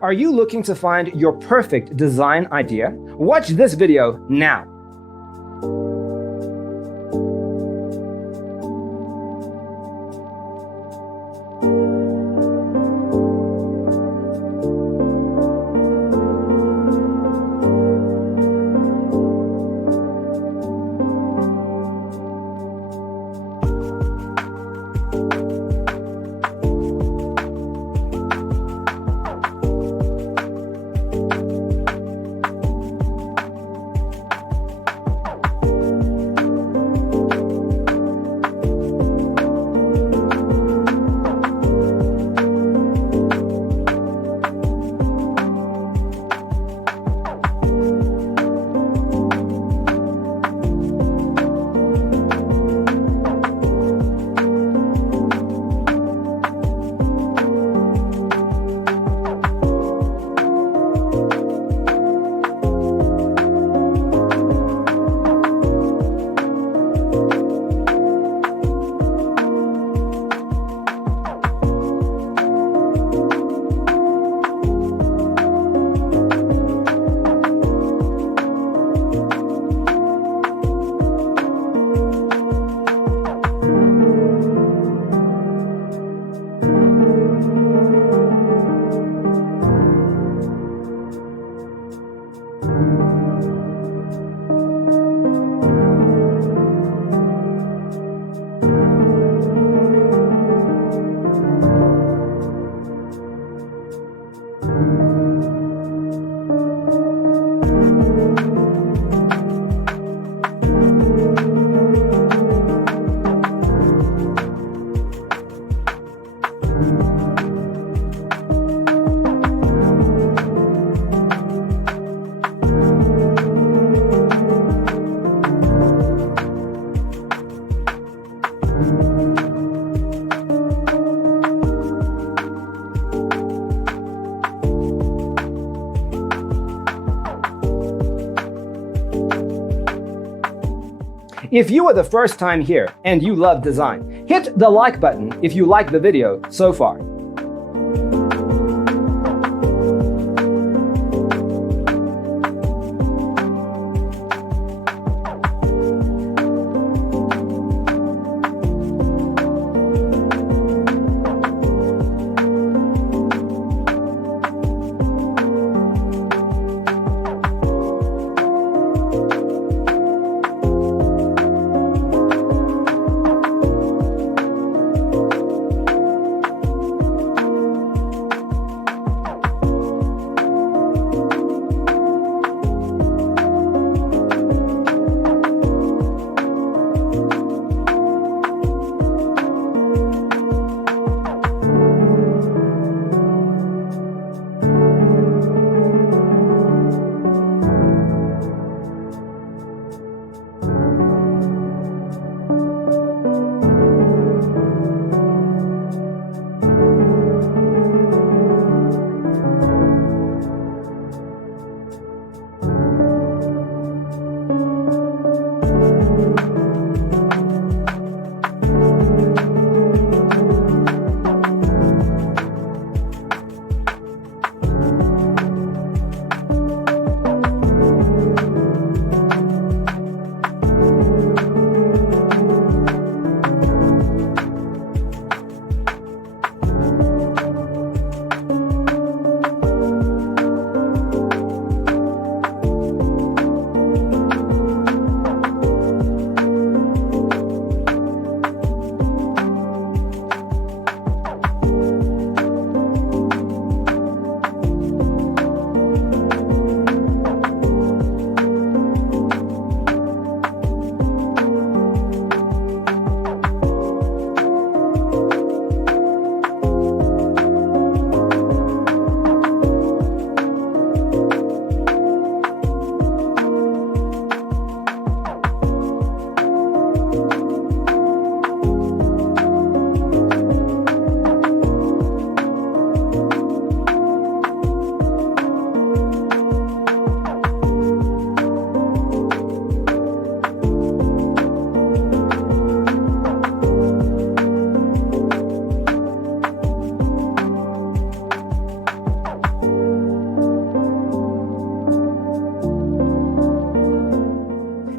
Are you looking to find your perfect design idea? Watch this video now. If you are the first time here and you love design, hit the like button if you like the video so far.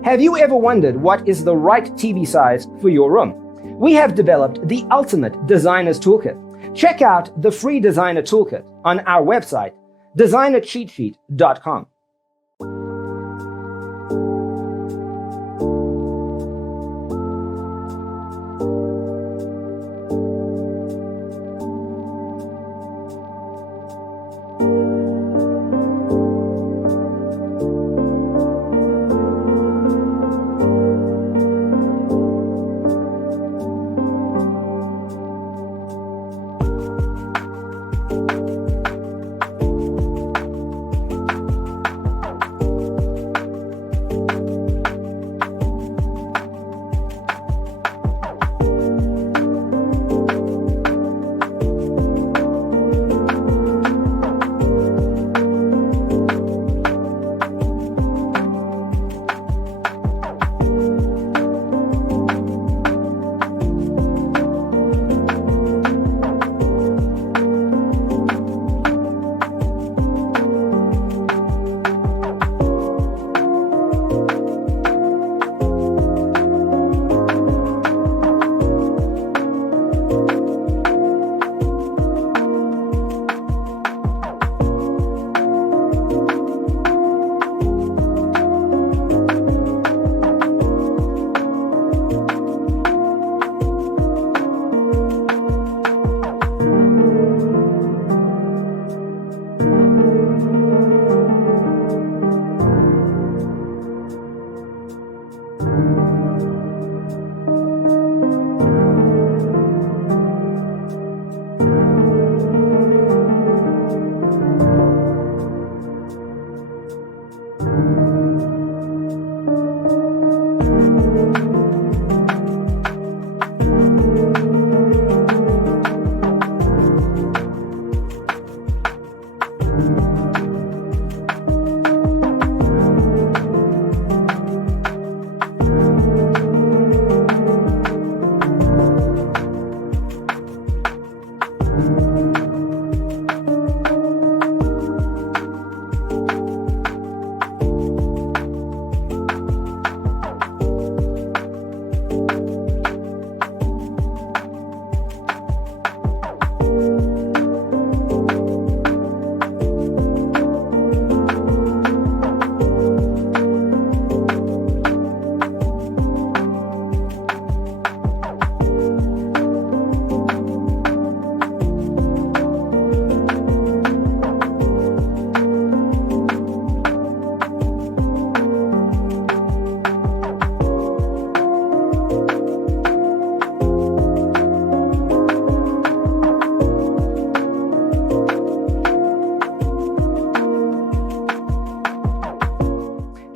Have you ever wondered what is the right TV size for your room? We have developed the ultimate designer's toolkit. Check out the free designer toolkit on our website, designercheatsheet.com.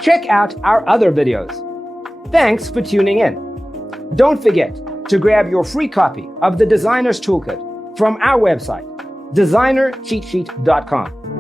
Check out our other videos. Thanks for tuning in. Don't forget to grab your free copy of the Designer's Toolkit from our website, designercheatsheet.com.